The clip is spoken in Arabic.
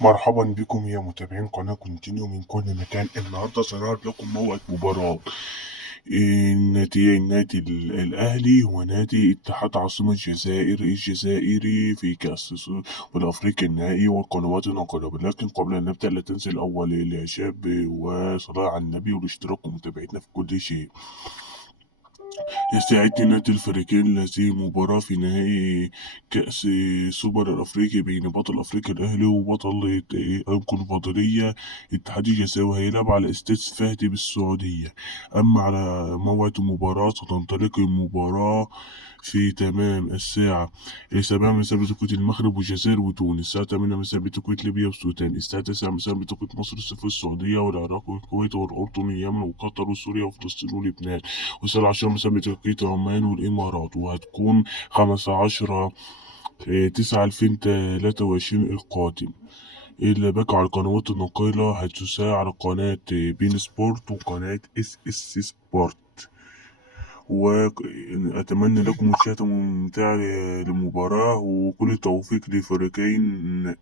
مرحبا بكم يا متابعين قناة كونتينيو من كل مكان. النهاردة سنعرض لكم موعد مباراة النادي الأهلي ونادي اتحاد عاصمة الجزائري في كأس الأفريقي النهائي والقنوات الناقلة. لكن قبل أن نبدأ لا تنسى الأول الإعجاب وصلاة على النبي والاشتراك ومتابعتنا في كل شيء. يستعد نادي الفريقين لهذه المباراة في نهائي كأس سوبر الأفريقي بين بطل أفريقيا الأهلي وبطل الكونفدرالية اتحاد الجزائر، هيلعب على استاد فهد بالسعودية. أما على موعد المباراة ستنطلق المباراة في تمام الساعة 7 مساء بتوقيت المغرب والجزائر وتونس، الساعة 8 مساء بتوقيت ليبيا والسودان، الساعة 9 مساء بتوقيت مصر، الصفر السعودية والعراق والكويت والأردن واليمن وقطر وسوريا وفلسطين ولبنان، والساعة 10 مساء بتوقيت عمان والإمارات. وهتكون 15/9 2023 القادم. اللي باقي على القنوات الناقلة هتذاع على قناة بين سبورت وقناة اس سبورت. وأتمنى لكم مشاهدة ممتعة للمباراة وكل التوفيق للفريقين